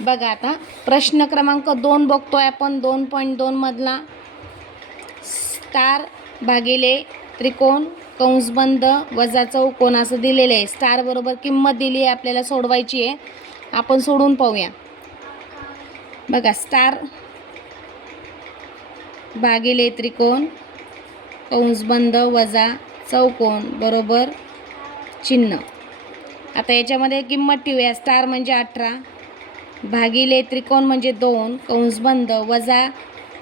बघा आता प्रश्न क्रमांक 2 बघतोय आपण. 2.2 मधला स्टार भागिले त्रिकोण कंसबंद वजा चौकोन असं दिलेलं आहे. स्टार बरोबर किंमत दिली आहे, आपल्याला सोडवायची आहे. आपण सोडून पाहूया. बघा स्टार भागिले त्रिकोण कंसबंद वजा चौकोन बरोबर चिन्ह. आता याच्यामध्ये किंमत ठेवूया. स्टार म्हणजे 18 भागिले त्रिकोण म्हणजे 2 कंसबंद वजा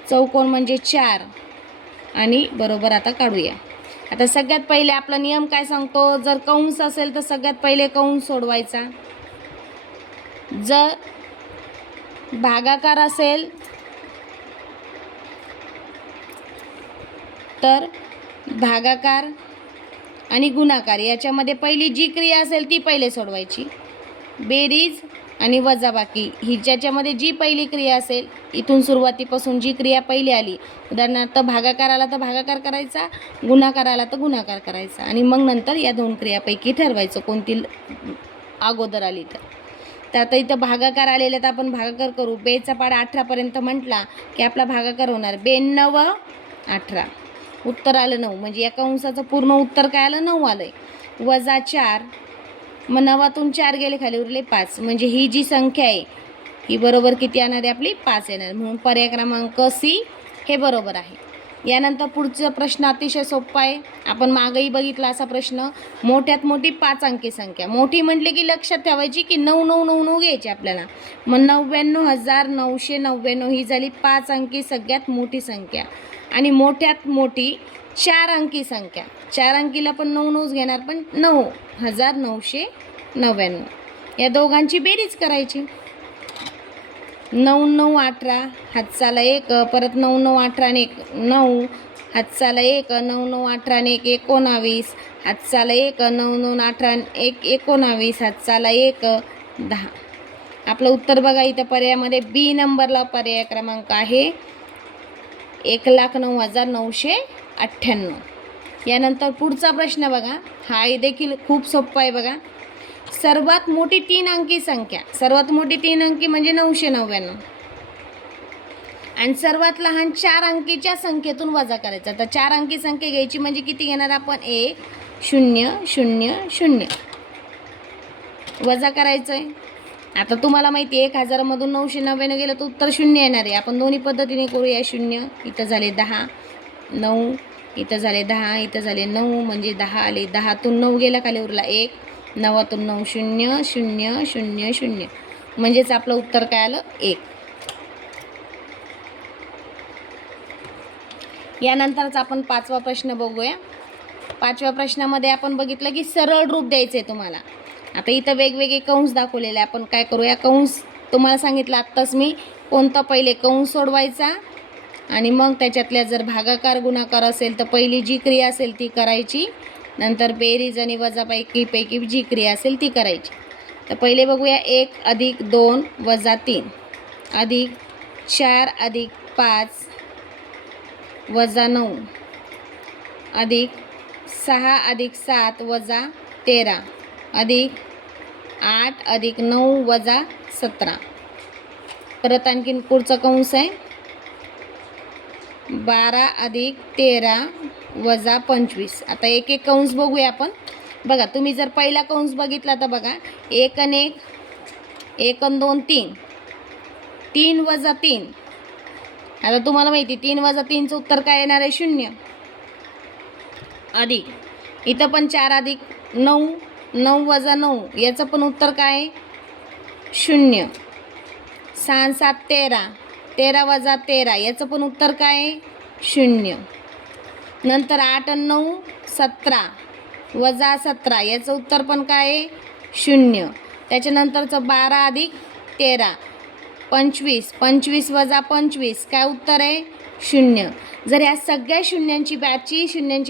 चौकोन म्हणजे 4 आणि बरोबर आता काढूया. आता सगळ्यात पहिले आपला नियम काय सांगतो, जर कंस असेल तर सगळ्यात पहिले कंस सोडवायचा. जर भागाकार असेल तर भागाकार आणि गुणाकार याच्यामध्ये पहिली जी क्रिया असेल ती पहिले सोडवायची. बेरीज आणि वजाबाकी ही ज्याच्यामध्ये जी पहिली क्रिया असेल, इथून सुरुवातीपासून जी क्रिया पहिली आली, उदाहरणार्थ भागाकार आला तर भागाकार करायचा, गुणाकार आला तर गुणाकार करायचा आणि मग नंतर या दोन क्रियापैकी ठरवायचं कोणती अगोदर आली तर आता इथं भागाकार आलेले तर आपण भागाकार करू. बेचा पाडा 18 पर्यंत म्हटला की आपला भागाकार होणार 92 18. उत्तर आलं 9, म्हणजे या कंसाचं पूर्ण उत्तर काय आलं 9 आलंय. वजा 4, मग 9तून 4 गेले खाली उरले 5, म्हणजे ही जी संख्या आहे ही बरोबर किती येणार आहे आपली 5 येणार. म्हणून पर्याय क्रमांक सी हे बरोबर आहे. यानंतर पुढचा प्रश्न अतिशय सोपा आहे. आपण मागेही बघितला असा प्रश्न. मोठ्यात मोठी 5 अंकी संख्या. मोठी म्हटले की लक्षात ठेवायची की 9 घ्यायची आपल्याला. मग 99,999 ही झाली 5 अंकी सगळ्यात मोठी संख्या. आणि मोठ्यात मोठी 4 अंकी संख्या. 4 अंकीला पण 9 घेणार, पण 9,999 या दोघांची बेरीज करायची. 9 9 18 हातचाला 1, परत 9 9 18 आणि 1 9 हातचाला 1, 9 9 18 आणि 1 19 हातचाला 1, 9 9 18 आणि 1 19 हातचाला 1 10. आपलं उत्तर बघा इथं पर्यायामध्ये बी नंबरला पर्याय क्रमांक आहे 1,09,998. यानंतर पुढचा प्रश्न बघा, हा देखील खूप सोपा आहे बघा. सर्वात मोठी 3 अंकी संख्या. सर्वात मोठी 3 अंकी म्हणजे 999 आणि सर्वात लहान 4 अंकीच्या संख्येतून वजा करायचा. तर 4 अंकी संख्या घ्यायची म्हणजे किती घेणार आपण 1 0 0 0 वजा करायचं आहे. आता तुम्हाला माहिती आहे 1000मधून 999 गेलं तर उत्तर 0 येणार आहे. आपण दोन्ही पद्धतीने करूया. 0 इथं झाले 10, 9 इथं झाले 10, इथं झाले 9, म्हणजे 10 आले. 10तून 9 गेला खाली उरला 1, 9तून 9 0 0 0 0, म्हणजेच आपलं उत्तर काय आलं 1. यानंतरच आपण 5वा प्रश्न बघूया. 5व्या प्रश्नामध्ये आपण बघितलं की सरळ रूप द्यायचं आहे तुम्हाला. आता इथं वेगवेगळे कंस दाखवलेले आहे. आपण काय करूया, कंस तुम्हाला सांगितलं आत्ताच मी कोणता पहिले कंस सोडवायचा आणि मग त्याच्यातल्या जर भागाकार गुणाकार असेल तर पहिली जी क्रिया असेल ती करायची, नंतर बेरीज आणि वजापैकी जी क्रिया असेल ती करायची. तर पहिले बघूया 1 अधिक 2 वजा 3 अधिक 4 अधिक 5 वजा 9 अधिक 6 अधिक 7 वजा 13 अधिक 8 अधिक 9 वजा 17. परत आणखीन पुढचा कंस आहे 12 अधिक 13 वजा 25. आता एक एक कंस बघूया आपण. बघा तुम्ही जर पहिला कंस बघितला तर बघा 1 आणि 1, 1 आणि 2 3, 3 वजा 3. आता तुम्हाला माहिती 3 वजा 3चं उत्तर काय येणार आहे 0. अधिक इथं पण 4 अधिक 9, 9 वजा 9 याचं पण उत्तर काय आहे 0. 6 7 13, 13 वजा 13 याचं पण उत्तर काय आहे 0. नंतर 8 आणि 9 17 वजा 17 याचं उत्तर पण काय आहे 0. त्याच्यानंतरचं 12 अधिक 13 25, 25 वजा 25 काय उत्तर आहे 0. जर या सगळ्या शून्यांची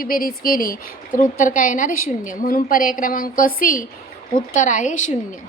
बेरीज केली तर उत्तर काय येणार आहे 0. म्हणून पर्याय क्रमांक सी उत्तर आहे 0.